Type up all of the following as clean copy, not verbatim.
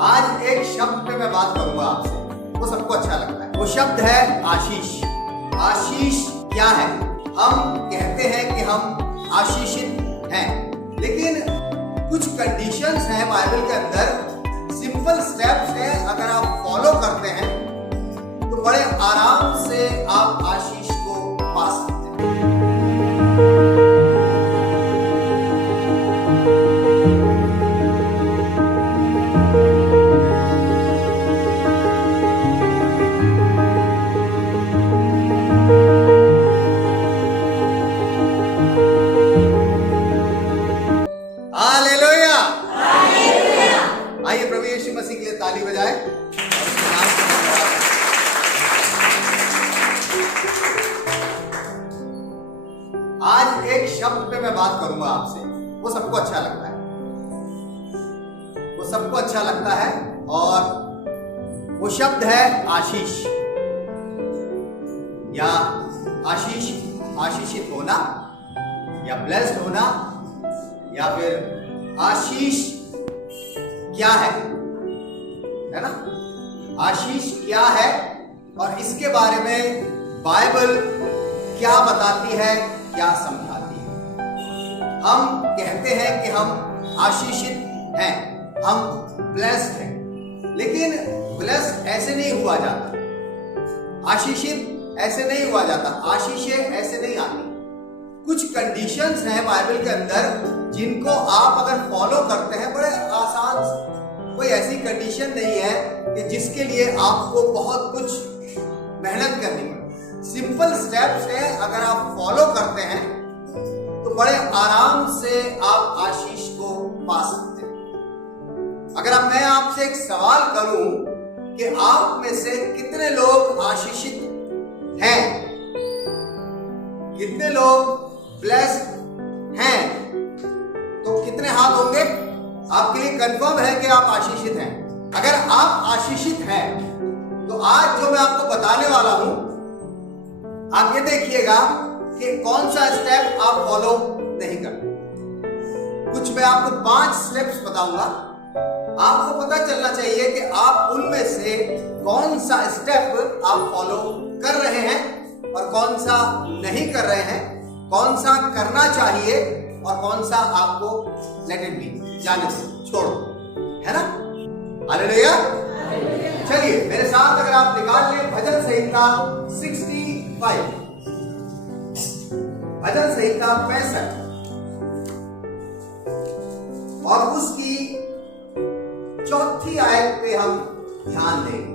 आज एक शब्द पे मैं बात करूंगा आपसे, वो सबको अच्छा लगता है। वो शब्द है आशीष। आशीष क्या है? हम कहते हैं कि हम आशीषित हैं, लेकिन कुछ कंडीशंस हैं बाइबल के अंदर, सिंपल स्टेप्स हैं, अगर आप फॉलो करते हैं तो बड़े आराम से आप आशीष को पा सकते हैं। हालेलुया! आइए प्रभु यीशु मसीह के लिए ताली बजाएं। आज एक शब्द पे मैं बात करूंगा आपसे, वो सबको अच्छा लगता है, वो सबको अच्छा लगता है, और वो शब्द है आशीष, या आशीष, आशीषित होना, या ब्लेस्ड होना, या फिर आशीष क्या है ना? आशीष क्या है और इसके बारे में बाइबल क्या बताती है, क्या समझाती है। हम कहते हैं कि हम आशीषित हैं, हम ब्लेस्ड हैं, लेकिन ब्लेस्ड ऐसे नहीं हुआ जाता, आशीषित ऐसे नहीं हुआ जाता, आशीषें ऐसे नहीं आती। कुछ कंडीशंस हैं बाइबल के अंदर जिनको आप अगर फॉलो करते हैं, बड़े आसान, कोई ऐसी कंडीशन नहीं है कि जिसके लिए आपको बहुत कुछ मेहनत करनी पड़े। सिंपल स्टेप्स हैं, अगर आप फॉलो करते हैं तो बड़े आराम से आप आशीष को पा सकते हैं। अगर मैं आपसे एक सवाल करूं कि आप में से कितने लोग आशीषित हैं, कितने लोग ब्लेस्ड हैं, तो कितने हाथ होंगे? आपके लिए कंफर्म है कि आप आशीषित हैं। अगर आप आशीषित हैं तो आज जो मैं आपको बताने वाला हूं, आप ये देखिएगा कि कौन सा स्टेप आप फॉलो नहीं करते। कुछ मैं आपको 5 स्टेप्स बताऊंगा, आपको पता चलना चाहिए कि आप उनमें से कौन सा स्टेप आप फॉलो कर रहे हैं और कौन सा नहीं कर रहे हैं, कौन सा करना चाहिए और कौन सा आपको लेट इट बी, जाने दो, छोड़ो, है ना? हालेलुया! चलिए मेरे साथ अगर आप निकाल लें भजन संहिता 65, भजन संहिता 65 और उसकी 4थी आयत पे हम ध्यान देंगे।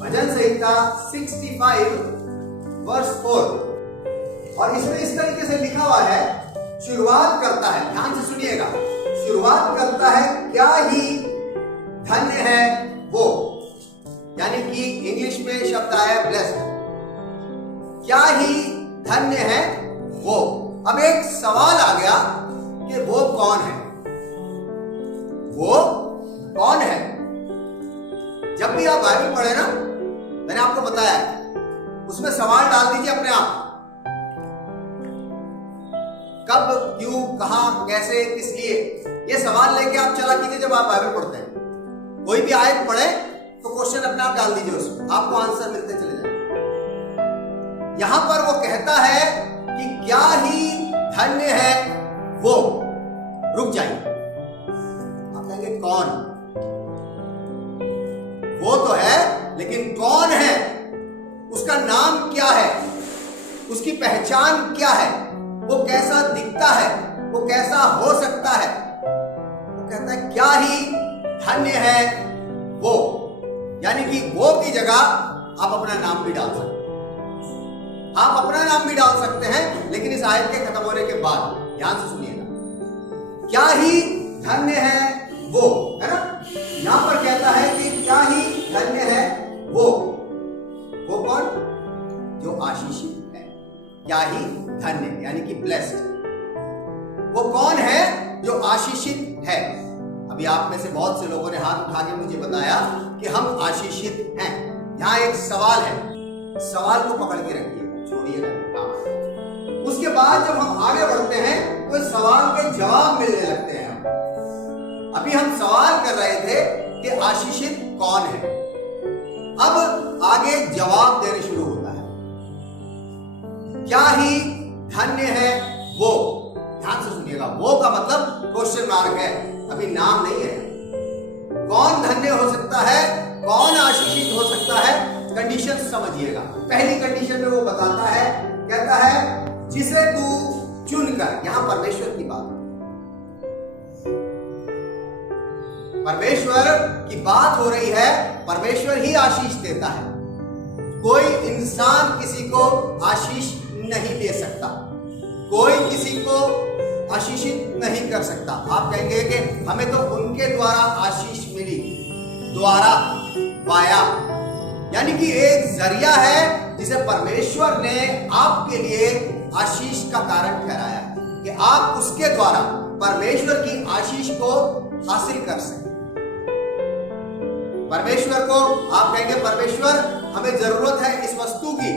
भजन संहिता 65 वर्स 4, और इसमें इस तरीके से लिखा हुआ है, शुरुआत करता है, ध्यान से सुनिएगा, शुरुआत करता है, क्या ही धन्य है वो, यानी कि इंग्लिश में शब्द आया ब्लेस्ड, क्या ही धन्य है वो। अब एक सवाल आ गया कि वो कौन है? वो कौन है? जब भी आप बाइबल पढ़े ना, मैंने आपको बताया, उसमें सवाल डाल दीजिए अपने आप, कब, क्यों, कहां, कैसे, किस लिए, ये सवाल लेके आप चला कीजिए। जब आप बाइबल पढ़ते हैं, कोई भी आयत पढ़े तो क्वेश्चन अपने आप डाल दीजिए, उसमें आपको आंसर मिलते चले जाए। यहां पर वो कहता है कि क्या ही धन्य है वो। रुक जाइए, आप कहेंगे कौन? वो तो है, लेकिन कौन है? उसका नाम क्या है? उसकी पहचान क्या है? वो कैसा दिखता है? वो कैसा हो सकता है? वो कहता है क्या ही धन्य है वो, यानी कि वो की जगह आप अपना नाम भी डाल सकते हैं। आप अपना नाम भी डाल सकते हैं, लेकिन इस आयत के खत्म होने के बाद ध्यान से सुनिएगा, क्या ही धन्य है वो, है ना? यहां पर कहता है कि क्या ही धन्य है वो कौन? जो आशीषित, क्या ही धन्य यानी कि ब्लेस्ड। वो कौन है जो आशीषित है? अभी आप में से बहुत से लोगों ने हाथ उठा के मुझे बताया कि हम आशीषित हैं। यहां एक सवाल है, सवाल को पकड़ के रखिए, छोड़िएगा काम। उसके बाद जब हम आगे बढ़ते हैं तो सवाल के जवाब मिलने लगते हैं। अभी हम सवाल कर रहे थे कि आशीषित कौन है। अब आगे जवाब देने शुरू होता है, क्या ही धन्य है वो। ध्यान से सुनिएगा, वो का मतलब क्वेश्चन मार्क है, अभी नाम नहीं है। कौन धन्य हो सकता है, कौन आशीषित हो सकता है, कंडीशन समझिएगा। पहली कंडीशन में वो बताता है, कहता है जिसे तू चुनकर, यहां परमेश्वर की बात, परमेश्वर की बात हो रही है। परमेश्वर ही आशीष देता है, कोई इंसान किसी को आशीष नहीं दे सकता, कोई किसी को आशीषित नहीं कर सकता। आप कहेंगे कि हमें तो उनके द्वारा आशीष मिली, द्वारा पाया, यानी कि एक जरिया है जिसे परमेश्वर ने आपके लिए आशीष का कारण ठहराया कि आप उसके द्वारा परमेश्वर की आशीष को हासिल कर सकें। परमेश्वर को आप कहेंगे परमेश्वर हमें जरूरत है इस वस्तु की,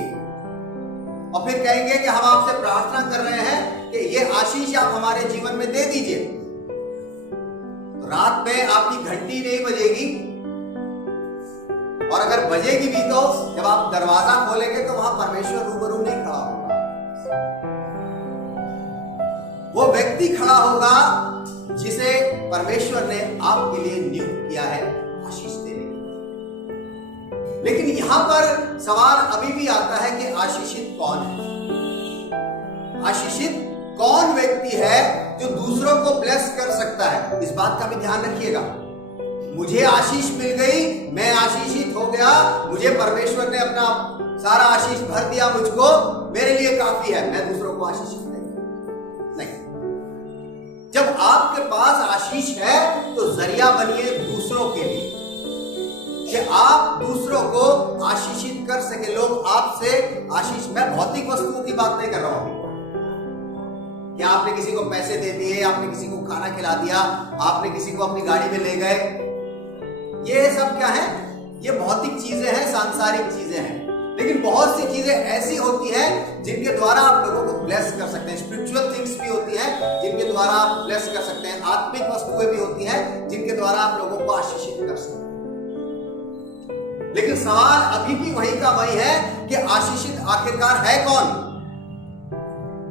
और फिर कहेंगे कि हम आपसे प्रार्थना कर रहे हैं कि ये आशीष आप हमारे जीवन में दे दीजिए। तो रात में आपकी घंटी नहीं बजेगी, और अगर बजेगी भी तो जब आप दरवाजा खोलेंगे तो वहां परमेश्वर रूबरू नहीं खड़ा होगा, वो व्यक्ति खड़ा होगा जिसे परमेश्वर ने आपके लिए नियुक्त किया है आशीष देने के लिए। लेकिन यहां पर सवाल अभी भी आता है कि आशीषित कौन है। आशीषित कौन व्यक्ति है जो दूसरों को ब्लेस कर सकता है। इस बात का भी ध्यान रखिएगा, मुझे आशीष मिल गई, मैं आशीषित हो गया, मुझे परमेश्वर ने अपना सारा आशीष भर दिया मुझको, मेरे लिए काफी है, मैं दूसरों को आशीषित नहीं। जब आपके पास आशीष है तो जरिया बनिए दूसरों के लिए, कि आप दूसरों को आशीषित कर सके, लोग आपसे आशीष। मैं भौतिक वस्तुओं की बात नहीं कर रहा हूं कि आपने किसी को पैसे दे दिए, आपने किसी को खाना खिला दिया, आपने किसी को अपनी गाड़ी में ले गए, ये सब क्या है, ये भौतिक चीजें हैं, सांसारिक चीजें हैं। लेकिन बहुत सी चीजें ऐसी होती हैं जिनके द्वारा आप लोगों को ब्लेस कर सकते हैं। स्पिरिचुअल थिंग्स भी होती हैं जिनके द्वारा आप ब्लेस कर सकते हैं, आत्मिक वस्तुएं भी होती हैं जिनके द्वारा आप लोगों को आशीषित कर सकते हैं। लेकिन सवाल अभी भी वही का वही है कि आशीषित आखिरकार है कौन,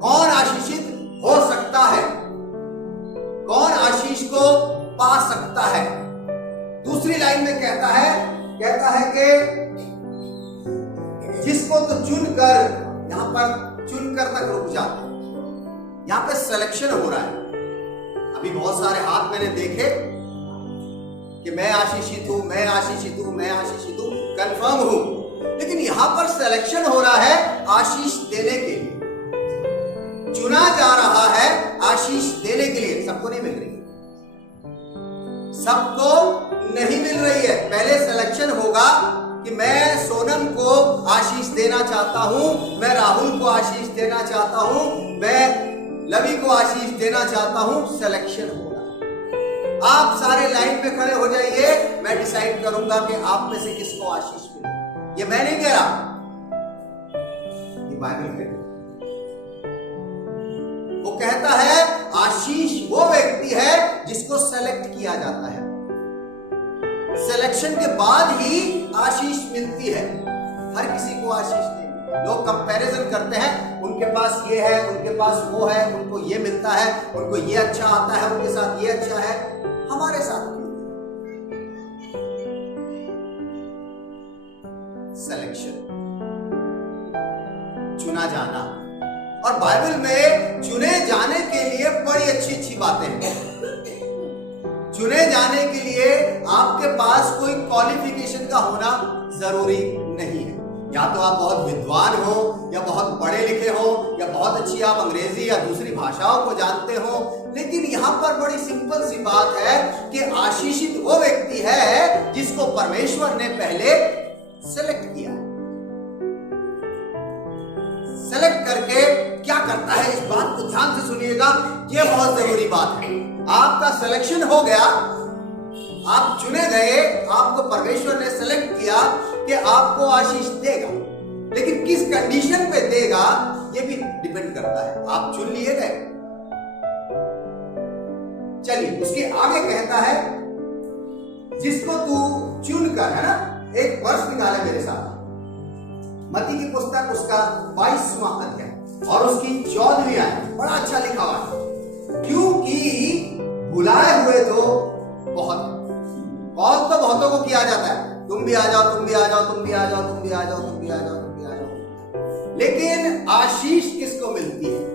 कौन आशीषित हो सकता है, कौन आशीष को पा सकता है। दूसरी लाइन में कहता है कि जिसको तो चुनकर, यहां पर चुनकर तक रुक जाते हैं, यहां पे सिलेक्शन हो रहा है। अभी बहुत सारे हाथ मैंने देखे कि मैं आशीषित हूं, मैं आशीषित हूं, मैं आशीषित हूं, कंफर्म हूं, लेकिन यहां पर सिलेक्शन हो रहा है आशीष देने के लिए, चुना जा रहा है आशीष देने के लिए। सबको नहीं मिल रही, सबको नहीं मिल रही है। पहले सिलेक्शन होगा कि मैं सोनम को आशीष देना चाहता हूं, मैं राहुल को आशीष देना चाहता हूं, मैं लवी को आशीष देना चाहता हूं। सिलेक्शन होगा, आप सारे लाइन में खड़े हो जाइए, मैं डिसाइड करूंगा कि आप में से किसको आशीष मिले। ये मैं नहीं कह रहा, ये बाइबल कहती है। वो कहता है आशीष वो व्यक्ति है जिसको सेलेक्ट किया जाता है, सिलेक्शन के बाद ही आशीष मिलती है। हर किसी को आशीष नहीं। लोग कंपैरिजन करते हैं, उनके पास ये है, उनके पास वो है, उनको ये मिलता है, उनको ये अच्छा आता है, उनके साथ ये अच्छा है, हमारे साथ सिलेक्शन, चुना जाना। और बाइबल में चुने जाने के लिए बड़ी अच्छी अच्छी बातें हैं। चुने जाने के लिए आपके पास कोई क्वालिफिकेशन का होना जरूरी नहीं है। या तो आप बहुत विद्वान हो, या बहुत पढ़े लिखे हो, या बहुत अच्छी आप अंग्रेजी या दूसरी भाषाओं को जानते हो, लेकिन यहां पर बड़ी सिंपल सी बात है कि आशीषित वो व्यक्ति है जिसको परमेश्वर ने पहले सेलेक्ट किया। सेलेक्ट करके क्या करता है, इस बात को ध्यान से सुनिएगा, यह बहुत जरूरी बात है। आपका सिलेक्शन हो गया, आप चुने गए, आपको परमेश्वर ने सेलेक्ट किया कि आपको आशीष देगा, लेकिन किस कंडीशन पे देगा यह भी डिपेंड करता है। आप चुन लिए गए, चलिए उसके आगे कहता है जिसको तू चुन कर, है ना, एक वर्ष निकाले मेरे साथ। मत्ती की पुस्तक उसका 22वां अध्याय और उसकी 14वीं आयत, बड़ा अच्छा लिखा हुआ है। क्योंकि बुलाए हुए तो बहुत, कॉल तो बहुतों को किया जाता है, तुम भी आ जाओ, तुम भी आ जाओ, तुम भी आ जाओ, तुम भी आ जाओ, तुम भी आ जाओ, तुम भी आ जाओ, लेकिन आशीष किसको मिलती है?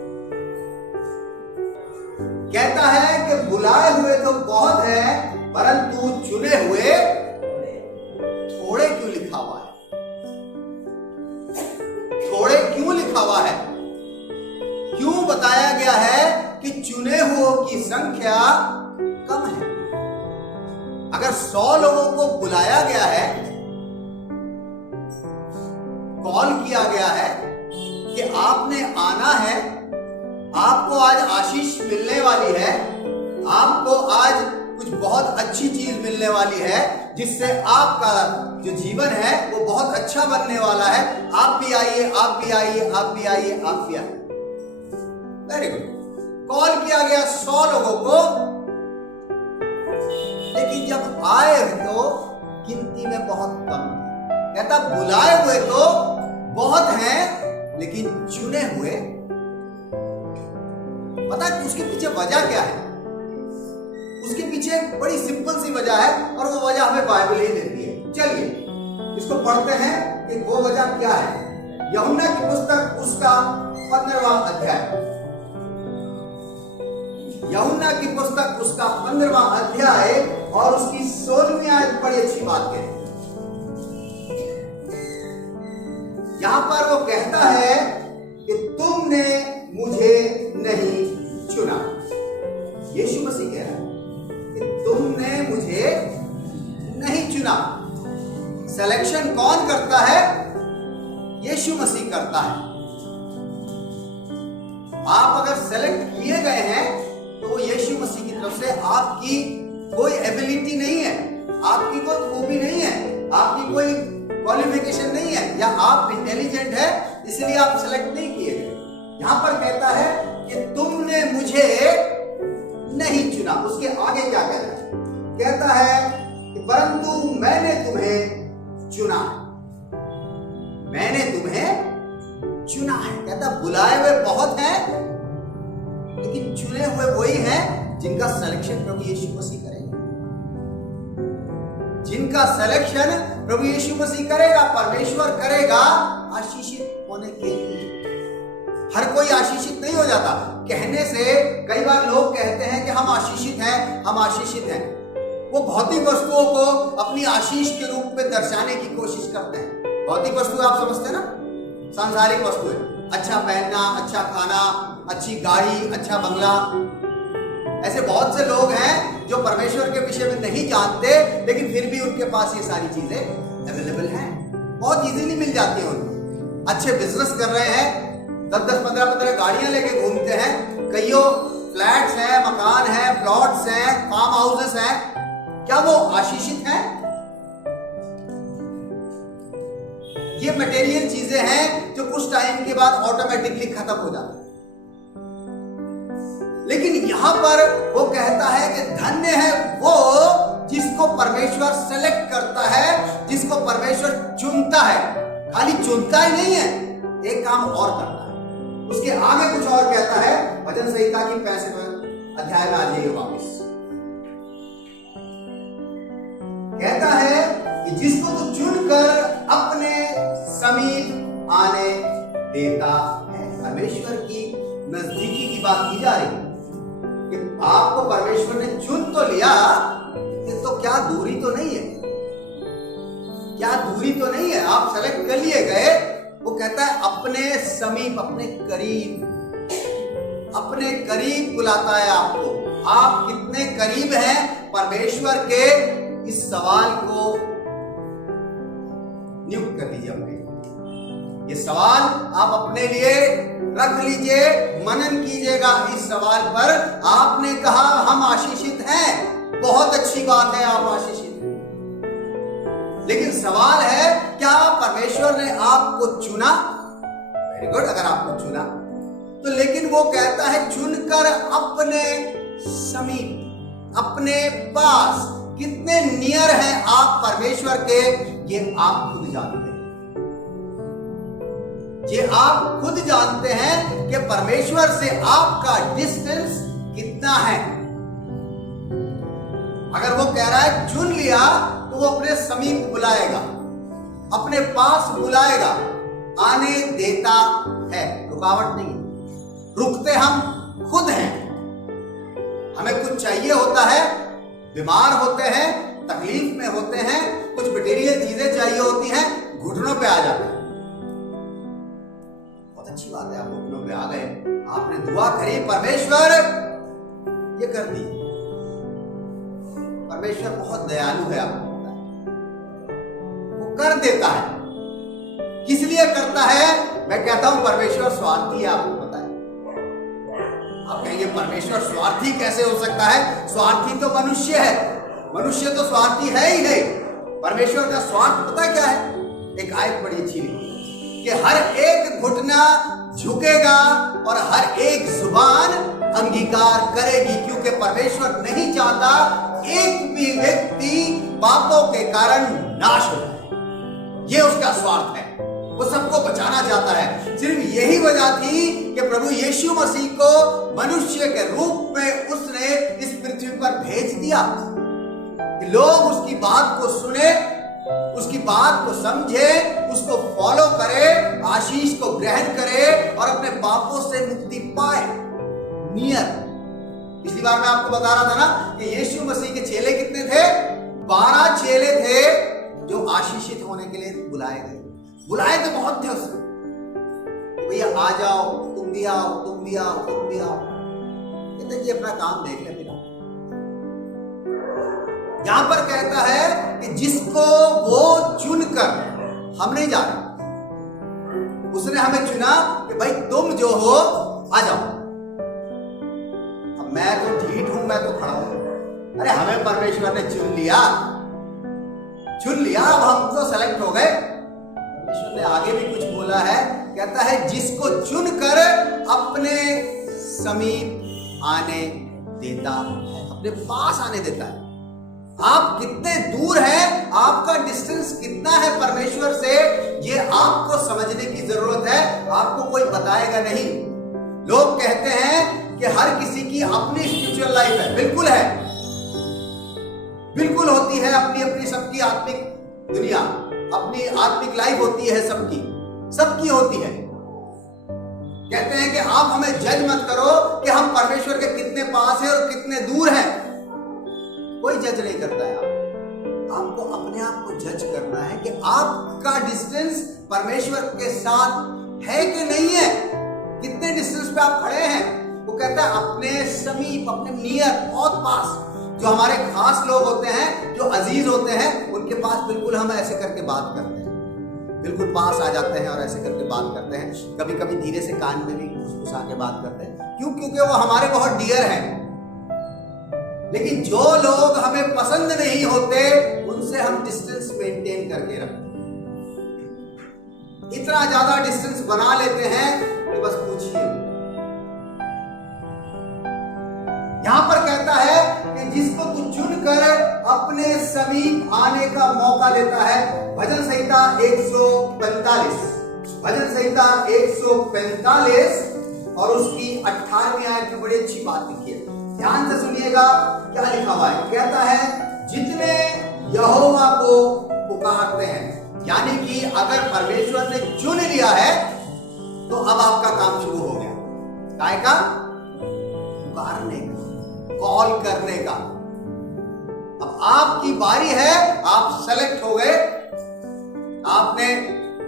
कहता है कि बुलाए हुए तो बहुत है, परंतु चुने हुए थोड़े क्यों लिखा हुआ है? थोड़े क्यों लिखा हुआ है? क्यों बताया गया है कि चुने हुओं की संख्या कम है? अगर 100 लोगों को बुलाया गया है, कॉल किया गया है कि आपने आना है, आपको आज आशीष मिलने वाली है, आपको आज कुछ बहुत अच्छी चीज मिलने वाली है, जिससे आपका जो जीवन है वो बहुत अच्छा बनने वाला है, आप भी आइए, आप भी आइए, आप भी आइए, आप भी आइए। Very good. कॉल किया गया 100 लोगों को, लेकिन जब आए तो गिनती में बहुत कम। कहता बुलाए हुए तो बहुत हैं, लेकिन चुने हुए, पता है उसके पीछे वजह क्या है? उसके पीछे एक बड़ी सिंपल सी वजह है, और वो वजह हमें बाइबल ही देती है। चलिए इसको पढ़ते हैं कि वो वजह क्या है। यूहन्ना की पुस्तक उसका 15वां अध्याय, यूहन्ना की पुस्तक उसका 15वां अध्याय और उसकी 16वीं आयत बड़ी अच्छी बात कहती है। यहां पर वो कहता है कि तुमने मुझे नहीं चुना। यीशु मसीह कह रहा है कि तुमने मुझे नहीं चुना। सिलेक्शन कौन करता है? यीशु मसीह करता है। आप अगर सेलेक्ट किए गए हैं तो वो यीशु मसीह की तरफ से, आपकी कोई एबिलिटी नहीं है, आपकी कोई खूबी नहीं है, आपकी कोई क्वालिफिकेशन नहीं है, या आप इंटेलिजेंट है इसलिए आप सेलेक्ट नहीं किए गए। यहां पर कहता है कि तुमने मुझे नहीं चुना। उसके आगे क्या कह रहा है? कहता है कि परंतु मैंने तुम्हें चुना, मैंने तुम्हें चुना है। कहता बुलाए हुए बहुत हैं, लेकिन चुने हुए वही हैं जिनका सिलेक्शन प्रभु यीशु मसीह करेगा, जिनका सिलेक्शन प्रभु यीशु मसीह करेगा, परमेश्वर करेगा आशीषित होने के लिए। हर कोई आशीषित नहीं हो जाता। कहने से कई बार लोग कहते हैं कि हम आशीषित हैं, हम आशीषित हैं। वो भौतिक वस्तुओं को अपनी आशीष के रूप में दर्शाने की कोशिश करते हैं। भौतिक वस्तुएं आप समझते हैं ना, सांसारिक वस्तुएं, अच्छा पहनना, अच्छा खाना, अच्छी गाड़ी, अच्छा बंगला। ऐसे बहुत से लोग हैं जो परमेश्वर के विषय में नहीं जानते, लेकिन फिर भी उनके पास ये सारी चीजें अवेलेबल हैं, बहुत इजीली मिल जाती हैं उनको। अच्छे बिजनेस कर रहे हैं, 10-10, 15-15 गाड़ियां लेके घूमते हैं, कईयों फ्लैट्स हैं, मकान हैं, प्लॉट्स हैं, फार्म हाउसेस हैं। क्या वो आशीषित हैं? ये मटेरियल चीजें हैं जो कुछ टाइम के बाद ऑटोमेटिकली खत्म हो जाती है। लेकिन यहां पर वो कहता है कि धन्य है वो जिसको परमेश्वर सेलेक्ट करता है, जिसको परमेश्वर चुनता है। खाली चुनता ही नहीं है, एक काम और करता है। उसके आगे कुछ और कहता है, भजन संहिता की 65वें अध्याय में आ जाइए वापस। कहता है कि जिसको तू चुनकर अपने समीप आने देता है। परमेश्वर की नजदीकी की बात की जा रही है कि आपको परमेश्वर ने चुन तो लिया, तो क्या दूरी तो नहीं है, क्या दूरी तो नहीं है, आप सेलेक्ट कर लिए गए। वो कहता है अपने समीप, अपने करीब, अपने करीब बुलाता है आपको। आप कितने करीब हैं परमेश्वर के, इस सवाल को नियुक्त कर लीजिए अपने। ये सवाल आप अपने लिए रख लीजिए, मनन कीजिएगा इस सवाल पर। आपने कहा हम आशीषित हैं, बहुत अच्छी बात है, आप आशीषित हैं, लेकिन सवाल है क्या परमेश्वर ने आपको चुना? वेरी गुड, अगर आपको चुना तो, लेकिन वो कहता है चुनकर अपने समीप, अपने पास, कितने नियर हैं आप परमेश्वर के, ये आप खुद जानते हैं। ये आप खुद जानते हैं कि परमेश्वर से आपका डिस्टेंस कितना है। अगर वो कह रहा है चुन लिया, तो वो अपने समीप बुलाएगा, अपने पास बुलाएगा, आने देता है, रुकावट नहीं। रुकते हम खुद हैं। हमें कुछ चाहिए होता है, बीमार होते हैं, तकलीफ में होते हैं, कुछ मटेरियल चीजें चाहिए होती हैं, घुटनों पे आ जाते हैं। बहुत अच्छी बात है, आप घुटनों पे आ गए, आपने दुआ करी, परमेश्वर ये कर दी। परमेश्वर बहुत दयालु है, आपको पता है, वो कर देता है। किस लिए करता है? मैं कहता हूं परमेश्वर स्वार्थी है, आपको पता है। आप कहेंगे परमेश्वर स्वार्थी कैसे हो सकता है? स्वार्थी तो मनुष्य है, मनुष्य तो स्वार्थी है ही है। परमेश्वर का स्वार्थ पता क्या है? एक आयत बड़ी अच्छी कि हर एक घुटना झुकेगा और हर एक जुबान अंगीकार करेगी, क्योंकि परमेश्वर नहीं चाहता एक भी व्यक्ति पापों के कारण नाश हो जाए। ये उसका स्वार्थ है, वो सबको बचाना चाहता है। सिर्फ यही वजह थी कि प्रभु यीशु मसीह को मनुष्य के रूप में उसने इस पृथ्वी पर भेज दिया कि लोग उसकी बात को सुने, उसकी बात को समझे, उसको फॉलो करे, आशीष को ग्रहण करे और अपने पापों से मुक्ति पाए। नियर पिछली बार मैं आपको बता रहा था ना कि यीशु मसीह के चेले कितने थे? 12 चेले थे जो आशीषित होने के लिए बुलाए गए। बुलाए तो बहुत थे उसने, भैया आ जाओ, तुम भी आओ, तुम भी आओ, तुम भी आओ। कहते जी अपना काम देख ले। फिर यहां पर कहता है कि जिसको वो चुनकर, हम नहीं जा रहे, उसने हमें चुना कि भाई तुम जो हो आ जाओ। अब मैं तो ढीठ हूं, मैं तो खड़ा हूं। अरे हमें परमेश्वर ने चुन लिया, अब हम तो सेलेक्ट हो गए। परमेश्वर ने आगे भी कुछ बोला है, कहता है जिसको चुनकर अपने समीप आने देता है, अपने पास आने देता है। आप कितने दूर हैं, आपका डिस्टेंस कितना है परमेश्वर से, ये आपको समझने की जरूरत है। आपको कोई बताएगा नहीं। लोग कहते हैं कि हर किसी की अपनी स्पिरिचुअल लाइफ है, बिल्कुल है, बिल्कुल होती है, अपनी अपनी सबकी आत्मिक दुनिया, अपनी आत्मिक लाइफ होती है, सबकी होती है। कहते हैं कि आप हमें जज मत करो कि हम परमेश्वर के कितने पास हैं और कितने दूर हैं। कोई जज नहीं करता है। आपको अपने आप को जज करना है कि आपका डिस्टेंस परमेश्वर के साथ है कि नहीं है, कितने डिस्टेंस पे आप खड़े हैं। वो कहता है अपने समीप, अपने नियर, बहुत पास। जो हमारे खास लोग होते हैं, जो अजीज होते हैं, उनके पास बिल्कुल हम ऐसे करके बात करते हैं, बिल्कुल पास आ जाते हैं और ऐसे करके बात करते हैं। कभी कभी धीरे से कान में भी घुसा के बात करते हैं। क्यों? क्योंकि वो हमारे बहुत डियर हैं। लेकिन जो लोग हमें पसंद नहीं होते, उनसे हम डिस्टेंस मेंटेन करके रखते हैं। इतना ज्यादा डिस्टेंस बना लेते हैं कि बस पूछिए। यहां पर कहता है कि जिसको तू चुनकर अपने समीप आने का मौका देता है। भजन संहिता 145, भजन संहिता 145 और उसकी 18वीं आयत में बड़ी अच्छी बात लिखी है। ध्यान से सुनिएगा क्या लिखा हुआ है। कहता है जितने यहोवा को पुकारते हैं, यानी कि अगर परमेश्वर ने चुन लिया है तो अब आपका काम शुरू हो गया। काय का? पुकारने का, कॉल करने का। अब आपकी बारी है, आप सेलेक्ट हो गए। आपने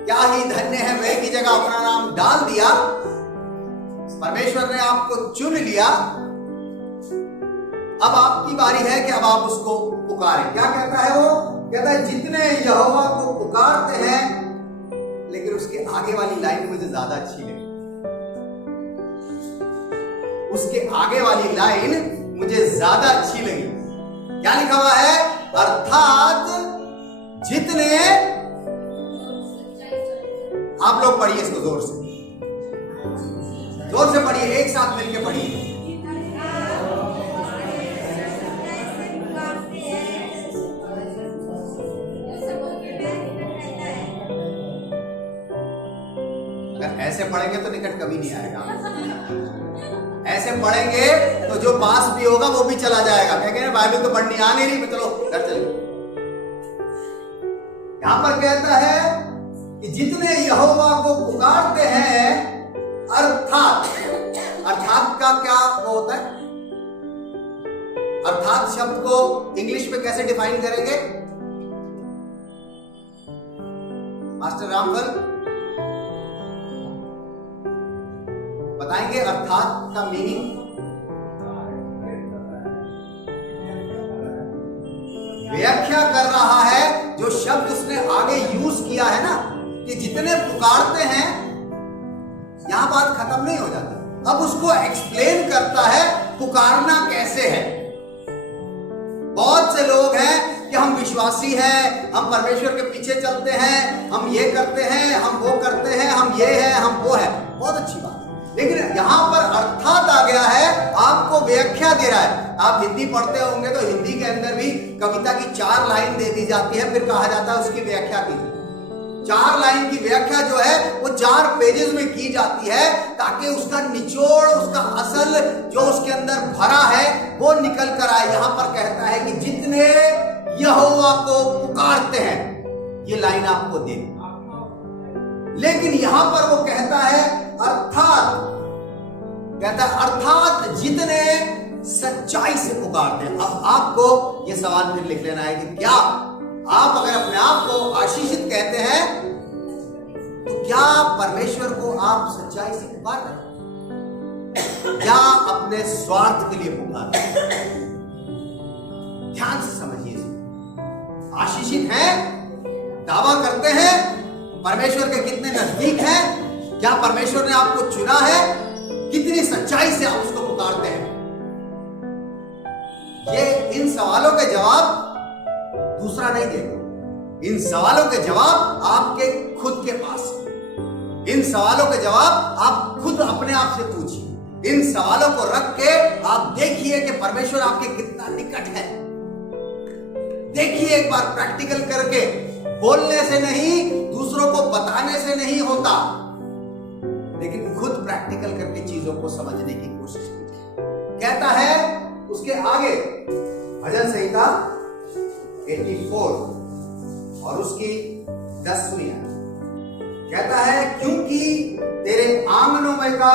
क्या ही धन्य है वह की जगह अपना नाम डाल दिया। परमेश्वर ने आपको चुन लिया। अब आपकी बारी है कि अब आप उसको पुकारें। क्या कहता है वो? कहता है जितने यहोवा को पुकारते हैं, लेकिन उसके आगे वाली लाइन मुझे ज्यादा अच्छी लगी। उसके आगे वाली लाइन मुझे ज्यादा अच्छी लगी। क्या लिखा हुआ है? अर्थात जितने, आप लोग पढ़िए इसको जोर से पढ़िए, एक साथ मिलकर पढ़िए। ऐसे पढ़ेंगे तो निकट कभी नहीं आएगा। ऐसे पढ़ेंगे तो जो पास भी होगा वो भी चला जाएगा। कहेंगे बाइबल तो पढ़नी आ नहीं रही, चलो घर चलो। यहां पर कहता है कि जितने यहोवा को पुकारते हैं, अर्थात का क्या वो होता है? अर्थात शब्द को इंग्लिश में कैसे डिफाइन करेंगे मास्टर रामफल बताएंगे? अर्थात का मीनिंग व्याख्या कर रहा है। जो शब्द उसने आगे यूज किया है ना कि जितने पुकारते हैं, यहां बात खत्म नहीं हो जाती। अब उसको एक्सप्लेन करता है पुकारना कैसे है। बहुत से लोग हैं कि हम विश्वासी हैं, हम परमेश्वर के पीछे चलते हैं, हम ये करते हैं, हम वो करते हैं, हम ये है, हम वो है। बहुत अच्छी बात है, लेकिन यहां पर अर्थात आ गया है, आपको व्याख्या दे रहा है। आप हिंदी पढ़ते होंगे तो हिंदी के अंदर भी कविता की 4 लाइन दे दी जाती है, फिर कहा जाता है उसकी व्याख्या कीजिए। 4 लाइन की व्याख्या जो है वो 4 पेजेस में की जाती है, ताकि उसका निचोड़, उसका असल जो उसके अंदर भरा है वो निकल कर आए। यहां पर कहता है कि जितने यहोवा को पुकारते हैं, ये लाइन आपको दे। लेकिन यहां पर वो कहता है अर्थात, कहता है अर्थात जितने सच्चाई से पुकारते हैं। अब आपको ये सवाल फिर लिख लेना है कि क्या आप अगर अपने आप को आशीषित कहते हैं तो क्या परमेश्वर को आप सच्चाई से पुकार रहे हैं? क्या अपने स्वार्थ के लिए पुकार रहे हैं? ध्यान से समझिए। आशीषित हैं, दावा करते हैं, परमेश्वर के कितने नजदीक हैं? क्या परमेश्वर ने आपको चुना है? कितनी सच्चाई से आप उसको पुकारते हैं? ये इन सवालों के जवाब दूसरा नहीं देगा। इन सवालों के जवाब आपके खुद के पास है। इन सवालों के जवाब आप खुद अपने आप से पूछिए। इन सवालों को रख के आप देखिए कि परमेश्वर आपके कितना निकट है। देखिए एक बार प्रैक्टिकल करके। बोलने से नहीं, दूसरों को बताने से नहीं होता, लेकिन खुद प्रैक्टिकल करके चीजों को समझने की कोशिश कीजिए। कहता है उसके आगे भजन संहिता 84 और उसकी 10वीं कहता है, क्योंकि तेरे आंगनों में का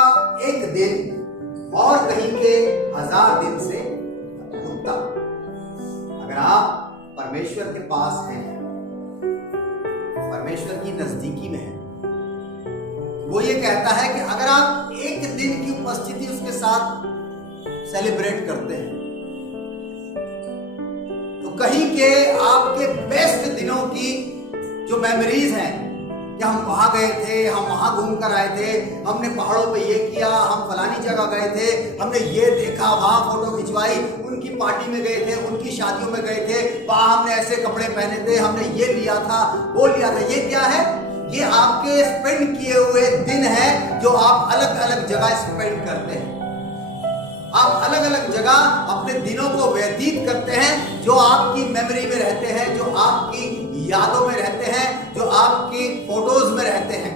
एक दिन और कहीं के 1000 दिन से उत्तम। अगर आप परमेश्वर के पास हैं, परमेश्वर की नजदीकी में हैं, वो ये कहता है कि अगर आप एक दिन की उपस्थिति उसके साथ सेलिब्रेट करते हैं, तो कहीं के आपके बेस्ट दिनों की जो मेमोरीज हैं कि हम वहां गए थे, हम वहां घूम कर आए थे, हमने पहाड़ों पे ये किया, हम फलानी जगह गए थे, हमने ये देखा, वहां फोटो खिंचवाई, उनकी पार्टी में गए थे, उनकी शादियों में गए थे, वहां हमने ऐसे कपड़े पहने थे, हमने ये लिया था, वो लिया था। ये क्या है? ये आपके स्पेंड किए हुए दिन है जो आप अलग अलग जगह स्पेंड करते हैं। आप अलग अलग जगह अपने दिनों को व्यतीत करते हैं, जो आपकी मेमोरी में रहते हैं, जो आपकी यादों में रहते हैं, जो आपकी फोटोज में रहते हैं।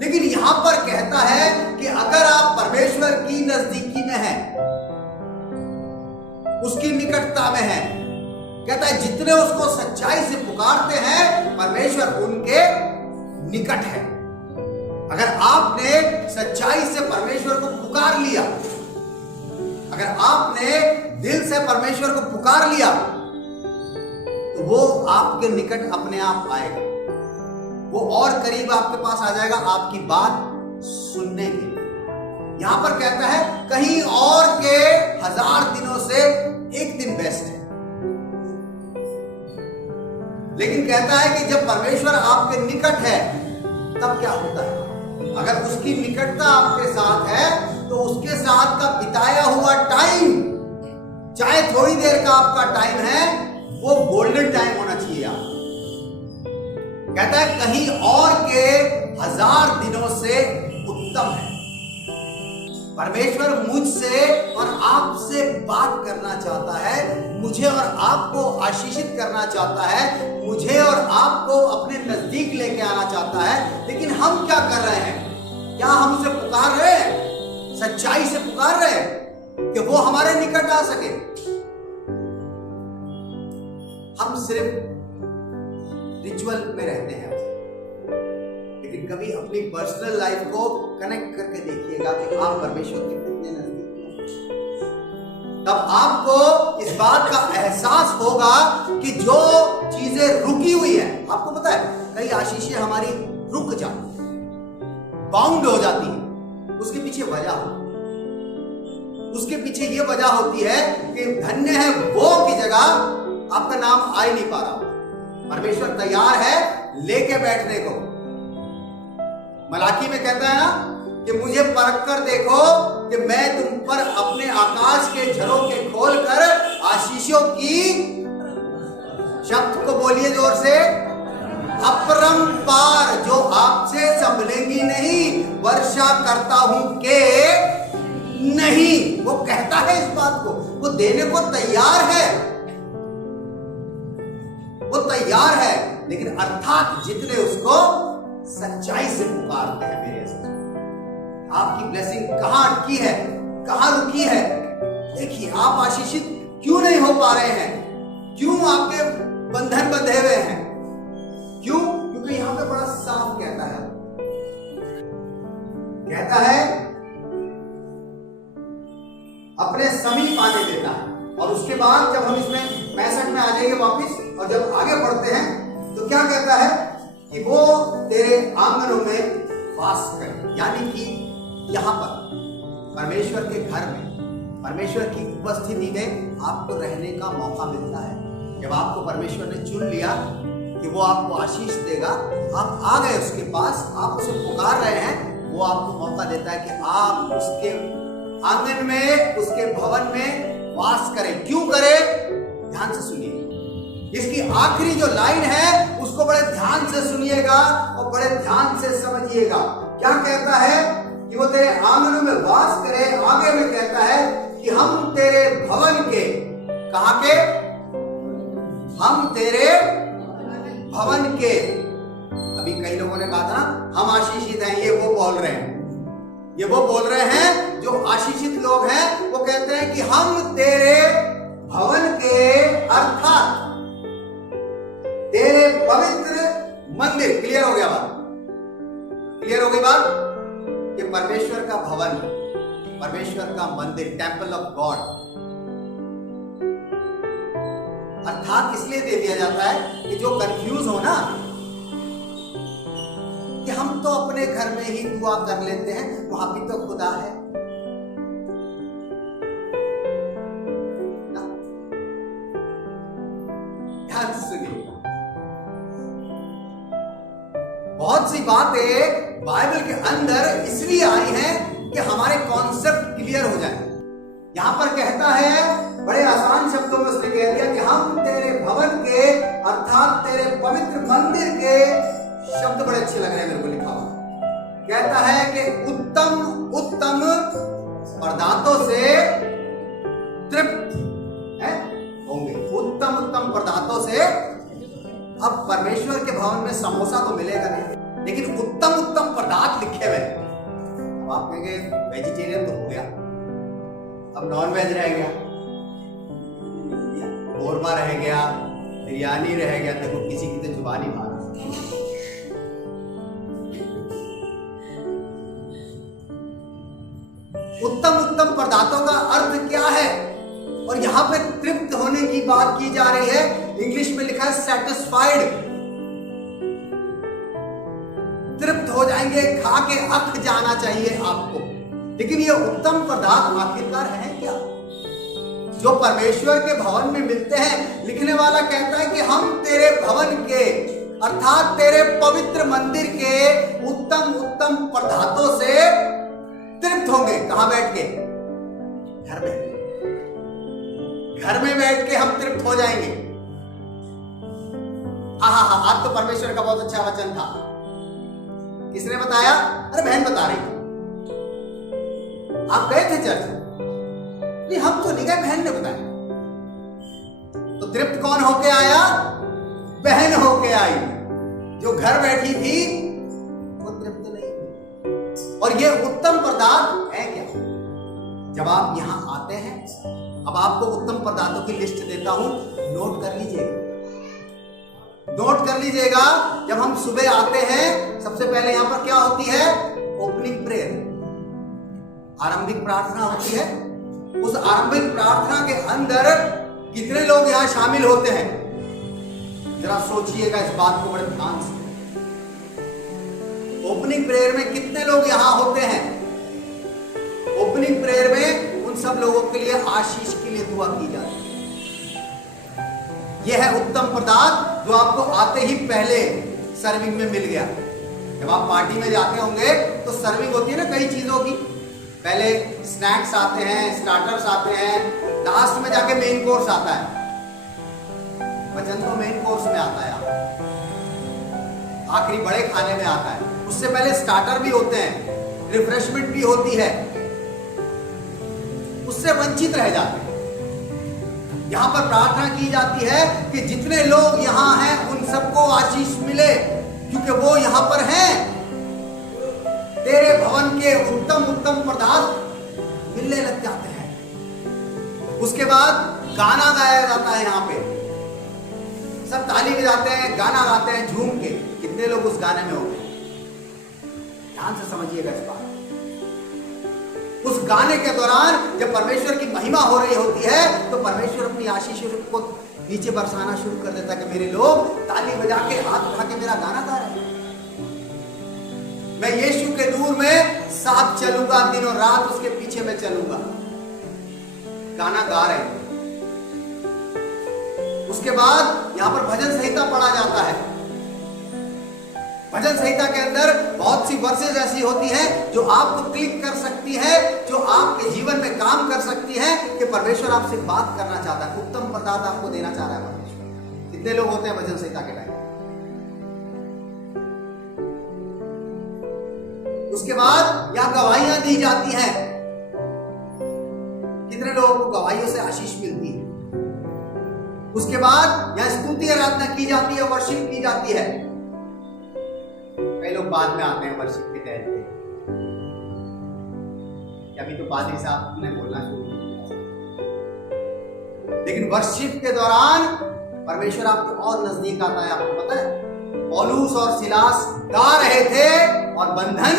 लेकिन यहां पर कहता है कि अगर आप परमेश्वर की नजदीकी में हैं, उसकी निकटता में हैं, कहता है जितने उसको सच्चाई से पुकारते हैं, परमेश्वर उनके निकट है। अगर आपने सच्चाई से परमेश्वर को पुकार लिया, अगर आपने दिल से परमेश्वर को पुकार लिया, तो वो आपके निकट अपने आप आएगा। वो और करीब आपके पास आ जाएगा आपकी बात सुनने के लिए। यहां पर कहता है कहीं और के 1000 दिनों से एक दिन बेस्ट है। लेकिन कहता है कि जब परमेश्वर आपके निकट है, तब क्या होता है? अगर उसकी निकटता आपके साथ है, तो उसके साथ का बिताया हुआ टाइम, चाहे थोड़ी देर का आपका टाइम है, वो गोल्डन टाइम होना चाहिए। आप कहता है कहीं और के 1000 दिनों से उत्तम है। परमेश्वर मुझसे और आपसे बात करना चाहता है, मुझे और आपको आशीषित करना चाहता है, मुझे और आपको अपने नजदीक लेके आना चाहता है। लेकिन हम क्या कर रहे हैं? क्या हम उसे पुकार रहे हैं? सच्चाई से पुकार रहे हैं कि वो हमारे निकट आ सके? हम सिर्फ रिचुअल में रहते हैं, लेकिन कभी अपनी पर्सनल लाइफ को कनेक्ट करके देखिएगा कि आप परमेश्वर के कितने नजदीक हैं। तब आपको इस बात का एहसास होगा कि जो चीजें रुकी हुई है, आपको पता है कई आशीषें हमारी रुक जाती है, बाउंड हो जाती है, उसके पीछे वजह हो, उसके पीछे ये वजह होती है कि धन्य है वो की जगह आपका नाम आ ही नहीं पा रहा। परमेश्वर तैयार है लेके बैठने को। मलाकी में कहता है ना कि मुझे परख कर देखो कि मैं तुम पर अपने आकाश के झरोखे खोलकर आशीषों की, शब्द को बोलिए जोर से, अपरंपार, जो आपसे संभलेंगी नहीं, वर्षा करता हूं के नहीं। वो कहता है इस बात को, वो देने को तैयार है, वो तैयार है, लेकिन अर्थात जितने उसको सच्चाई से पुकारते हैं। मेरे आपकी ब्लेसिंग कहां अटकी है, कहां रुकी है? देखिए, आप आशीषित क्यों नहीं हो पा रहे हैं? क्यों आपके बंधन बंधे हुए हैं? क्यों? क्योंकि यहां पे बड़ा साफ कहता है अपने समीप आने देता है। और उसके बाद जब हम इसमें 65 में आ जाएंगे वापिस, और जब आगे बढ़ते हैं तो क्या कहता है कि वो तेरे आंगनों में वास करे। यानी कि यहां पर परमेश्वर के घर में, परमेश्वर की उपस्थिति में आपको रहने का मौका मिलता है। जब आपको परमेश्वर ने चुन लिया कि वो आपको आशीष देगा, आप आ गए उसके पास, आप उसे पुकार रहे हैं, वो आपको मौका देता है कि आप उसके आंगन में, उसके भवन में वास करें। क्यों करें? ध्यान से सुनिए, इसकी आखिरी जो लाइन है उसको बड़े ध्यान से सुनिएगा और बड़े ध्यान से समझिएगा। क्या कहता है कि वो तेरे आंगनों में वास करे। आगे में कहता है कि हम तेरे भवन के, कहां के? हम तेरे भवन के। अभी कई लोगों ने कहा था ना हम आशीषित हैं, ये वो बोल रहे हैं, ये वो बोल रहे हैं जो आशीषित लोग हैं। वो कहते हैं कि हम तेरे भवन के, अर्थात तेरे पवित्र मंदिर। क्लियर हो गया बात? क्लियर हो गई बात कि परमेश्वर का भवन, परमेश्वर का मंदिर, टेम्पल ऑफ गॉड, अर्थात इसलिए दे दिया जाता है कि जो कंफ्यूज हो ना कि हम तो अपने घर में ही दुआ कर लेते हैं, वहां भी तो खुदा है ना। ध्यान सुनिए, बहुत सी बातें बाइबल के अंदर इसलिए आई हैं कि हमारे कॉन्सेप्ट क्लियर हो जाए। यहां पर कहता है, बड़े आसान शब्दों में उसने कह दिया कि हम तेरे भवन के, अर्थात तेरे पवित्र मंदिर के, शब्द बड़े अच्छे लग रहे हैं मेरे को लिखा हुआ। कहता है कि उत्तम उत्तम पदार्थों से तृप्त है होंगे। उत्तम उत्तम पदार्थों से। अब परमेश्वर के भवन में समोसा तो मिलेगा नहीं, लेकिन उत्तम उत्तम पदार्थ लिखे हुए। अब आप कहेंगे वेजिटेरियन तो हो गया, अब नॉन वेज रह गया, कोरमा रह गया, बिरयानी रह गया। देखो किसी की तो जुबानी मारा। उत्तम उत्तम पदार्थों का अर्थ क्या है? और यहां पे तृप्त होने की बात की जा रही है। इंग्लिश में लिखा है सेटिस्फाइड। तृप्त हो जाएंगे, खा के अख जाना चाहिए आपको। लेकिन ये उत्तम पदार्थ आखिरकार है क्या जो परमेश्वर के भवन में मिलते हैं? लिखने वाला कहता है कि हम तेरे भवन के, अर्थात तेरे पवित्र मंदिर के उत्तम उत्तम पदार्थों से तृप्त होंगे। कहां बैठ के? घर में। घर में बैठ के हम तृप्त हो जाएंगे। आज तो परमेश्वर का बहुत अच्छा वचन था। किसने बताया? अरे बहन बता रही। आप गए थे चर्च? नहीं, हम तो नहीं गए, बहन ने बताया। तो तृप्त कौन होके आया? बहन होके आई। जो घर बैठी थी वो तृप्त नहीं। और ये उत्तम पदार्थ है क्या? जब आप यहां आते हैं, अब आपको उत्तम पदार्थों की लिस्ट देता हूं, नोट कर लीजिएगा। नोट कर लीजिएगा, जब हम सुबह आते हैं सबसे पहले यहां पर क्या होती है? ओपनिंग प्रेयर, आरंभिक प्रार्थना होती है। उस आरंभिक प्रार्थना के अंदर कितने लोग यहां शामिल होते हैं? जरा सोचिएगा इस बात को बड़े ध्यान से। ओपनिंग प्रेयर में कितने लोग यहां होते हैं? ओपनिंग प्रेयर में उन सब लोगों के लिए आशीष के लिए दुआ की जाती है। यह है उत्तम पदार्थ जो आपको आते ही पहले सर्विंग में मिल गया। जब आप पार्टी में जाते होंगे तो सर्विंग होती है ना कई चीजों की। पहले स्नैक्स आते हैं, स्टार्टर्स आते हैं, लास्ट में जाके मेन कोर्स आता है। वचन तो मेन कोर्स में आता है, आखिरी बड़े खाने में आता है। उससे पहले स्टार्टर भी होते हैं, रिफ्रेशमेंट भी होती है, उससे वंचित रह जाते हैं। यहां पर प्रार्थना की जाती है कि जितने लोग यहां हैं उन सबको आशीष मिले, क्योंकि वो यहां पर हैं। तेरे भवन के उत्तम उत्तम पदार्थ मिलने लग जाते हैं। उसके बाद गाना गाया जाता है। यहां पे सब ताली बजाते हैं, गाना गाते हैं झूम के। कितने लोग उस गाने में होंगे? ध्यान से समझिएगा इस बात। उस गाने के दौरान जब परमेश्वर की महिमा हो रही होती है तो परमेश्वर अपनी आशीषों को नीचे बरसाना शुरू कर देता है कि मेरे लोग ताली बजा के हाथ उठा के मेरा गाना गा रहे हैं। मैं यीशु के नूर में साथ चलूंगा, दिनों रात उसके पीछे मैं चलूंगा। गाना गा रहे हैं। उसके बाद यहां पर भजन संहिता पढ़ा जाता है। भजन संहिता के अंदर बहुत सी वर्सेस ऐसी होती हैं जो आपको क्लिक कर सकती है, जो आपके जीवन में काम कर सकती है कि परमेश्वर आपसे बात करना चाहता है, उत्तम पदार्थ आपको देना चाह रहा है परमेश्वर। कितने लोग होते हैं भजन संहिता के टाइम? उसके बाद यहां गवाहियां दी जाती हैं। कितने लोगों को गवाहियों से आशीष मिलती है? उसके बाद यहां स्तुति आराधना की जाती है, वर्शिप की जाती है। कई लोग बाद में आते हैं वर्शिप के तहत। अभी तो पादरी साहब ने बोलना शुरू किया, लेकिन वर्शिप के दौरान परमेश्वर आपके और नजदीक आता है। आपको पता है पौलुस और सिलास गा रहे थे और बंधन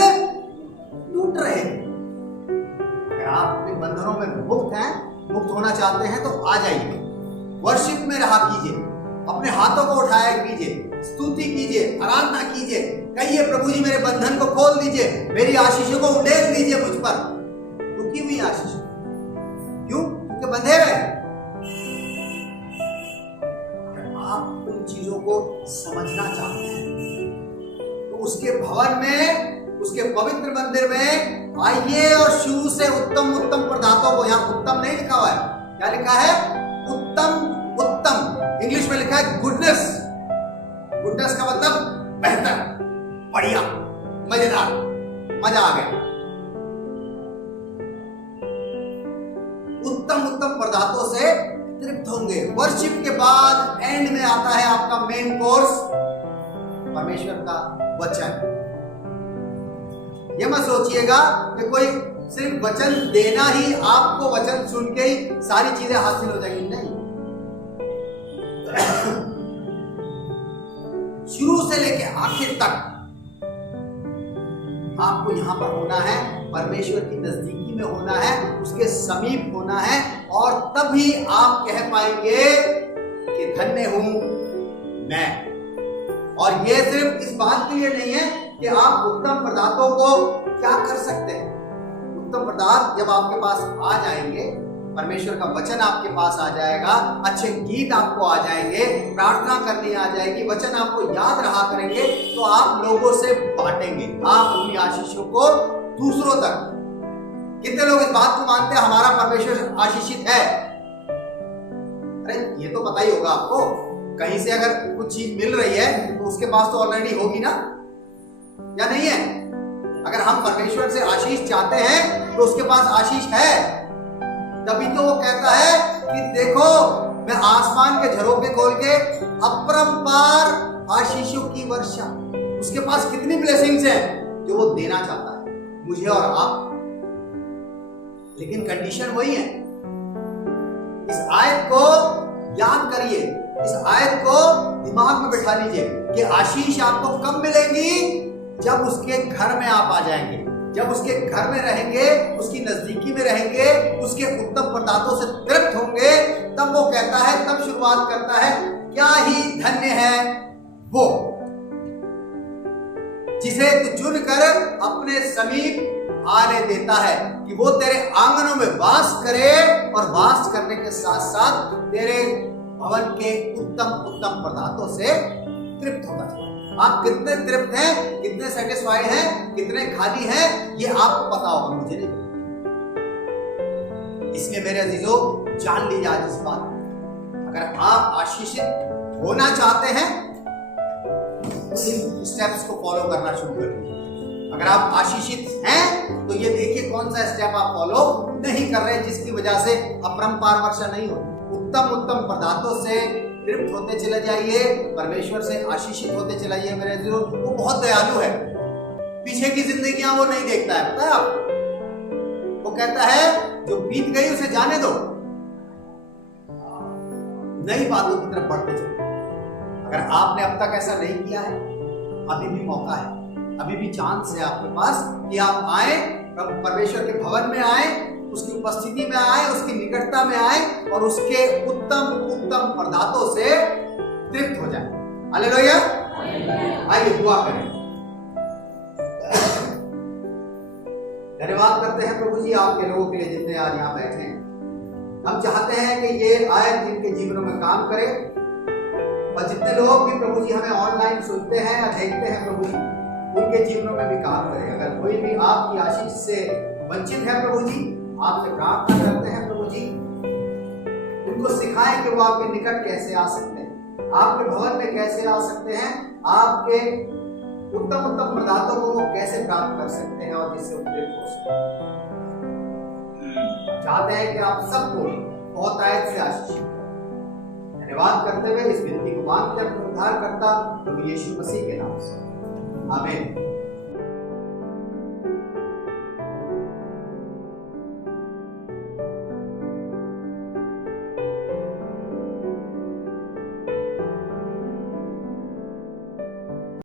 टूट रहे थे। अगर आप अपने बंधनों में मुक्त हैं, मुक्त होना चाहते हैं तो आ जाइए, वर्शिप में रहा कीजिए, अपने हाथों को उठाया कीजिए, स्तुति कीजिए, आराधना कीजिए, कहिए प्रभु जी मेरे बंधन को खोल दीजिए, मेरी आशीषों को उड़ेल दीजिए मुझ पर। रुकी हुई आशीष क्यों? क्योंकि बंधे हुए। आप उन चीजों को समझना चाहते हैं तो उसके भवन में, उसके पवित्र मंदिर में आइए और शुरू से उत्तम उत्तम पदार्थों को, यहां उत्तम नहीं लिखा हुआ है, क्या लिखा है? उत्तम उत्तम। इंग्लिश में लिखा है गुडनेस। गुडनेस का मतलब बेहतर, बढ़िया, मजेदार, मजा आ गया। उत्तम उत्तम पदार्थों से तृप्त होंगे। वर्शिप के बाद एंड में आता है आपका मेन कोर्स, परमेश्वर का वचन। ये मत सोचिएगा कि कोई सिर्फ वचन देना ही, आपको वचन सुन के ही सारी चीजें हासिल हो जाएंगी, नहीं। शुरू से लेके आखिर तक आपको यहां पर होना है, परमेश्वर की नजदीकी में होना है, उसके समीप होना है, और तभी आप कह पाएंगे कि धन्य हूं मैं। और यह सिर्फ इस बात के लिए नहीं है कि आप उत्तम पदार्थों को क्या कर सकते हैं। उत्तम पदार्थ जब आपके पास आ जाएंगे, परमेश्वर का वचन आपके पास आ जाएगा, अच्छे गीत आपको आ जाएंगे, प्रार्थना करनी आ जाएगी, वचन आपको याद रहा करेंगे, तो आप लोगों से बांटेंगे, आप अपनी आशीषों को दूसरों तक। कितने लोग इस बात को मानते हैं हमारा परमेश्वर आशीषित है? अरे ये तो पता ही होगा आपको, कहीं से अगर कुछ चीज मिल रही है तो उसके पास तो ऑलरेडी होगी ना, या नहीं है? अगर हम परमेश्वर से आशीष चाहते हैं तो उसके पास आशीष है, तभी तो वो कहता है कि देखो मैं आसमान के झरोखे खोल के अपरंपार आशीषों की वर्षा। उसके पास कितनी ब्लेसिंग्स हैं जो वो देना चाहता है। मुझे और आप, लेकिन कंडीशन वही है। इस आयत को याद करिए, इस आयत को दिमाग में बिठा लीजिए कि आशीष आपको कब मिलेगी? जब उसके घर में आप आ जाएंगे, जब उसके घर में रहेंगे, उसकी नजदीकी में रहेंगे, उसके उत्तम पदार्थों से तृप्त होंगे, तब वो कहता है, तब शुरुआत करता है, क्या ही धन्य है वो जिसे तू चुनकर अपने समीप आने देता है, कि वो तेरे आंगनों में वास करे और वास करने के साथ साथ तेरे भवन के उत्तम उत्तम पदार्थों से तृप्त होता है। आप कितने तृप्त हैं, कितने सेटिस्फाइड हैं, कितने खाली हैं, ये आपको पता होगा, मुझे नहीं। इसलिए मेरे अजीजों, जान लीजिए आज इस बात, अगर आप आशीषित होना चाहते हैं तो इन स्टेप्स को फॉलो करना शुरू कर दीजिए। अगर आप आशीषित हैं तो ये देखिए कौन सा स्टेप आप फॉलो नहीं कर रहे, जिसकी वजह से अपरंपार वर्षा नहीं हो। उत्तम उत्तम पदार्थों से तृप्त होते चले जाइए, परमेश्वर से आशीषित होते चले जाइए। मेरे अजीजों, वो बहुत दयालु है, पीछे की जिंदगियां वो नहीं देखता है, पता है आपको। वो कहता है जो बीत गई उसे जाने दो, नई बातों की तरफ बढ़ते चलो। अगर आपने अब तक ऐसा नहीं किया है, अभी भी मौका है, अभी भी चांस है आपके पास कि आप आए, परमेश्वर के भवन में आए, उसकी उपस्थिति में आए, उसकी निकटता में आए और उसके उत्तम उत्तम पदार्थों से तृप्त हो जाए। हालेलुया। आइए दुआ करें। धन्यवाद करते हैं प्रभु जी आपके लोगों के लिए जितने आज यहाँ बैठे हैं। हम चाहते हैं कि ये आयत जिनके जीवनों में काम करे, और जितने लोग भी प्रभु जी हमें ऑनलाइन सुनते हैं या देखते हैं प्रभु जी, उनके जीवनों में भी काम करे। अगर कोई भी आपकी आशीष से वंचित है प्रभु जी, आपसे प्रार्थना करते हैं प्रभु जी, उनको सिखाएं कि वो आपके निकट कैसे आ सकते हैं, आपके भवन में कैसे आ सकते हैं, आपके उत्तम उत्तम पदार्थों को वो कैसे प्राप्त कर सकते हैं और जिससे उपलब्ध हो सकते हैं। चाहते हैं कि आप सबको बहुत आयत से आशीष। धन्यवाद करते हुए इस विनती को मांगते हैं अपने उद्धारकर्ता प्रभु यीशु मसीह के नाम से, आमीन।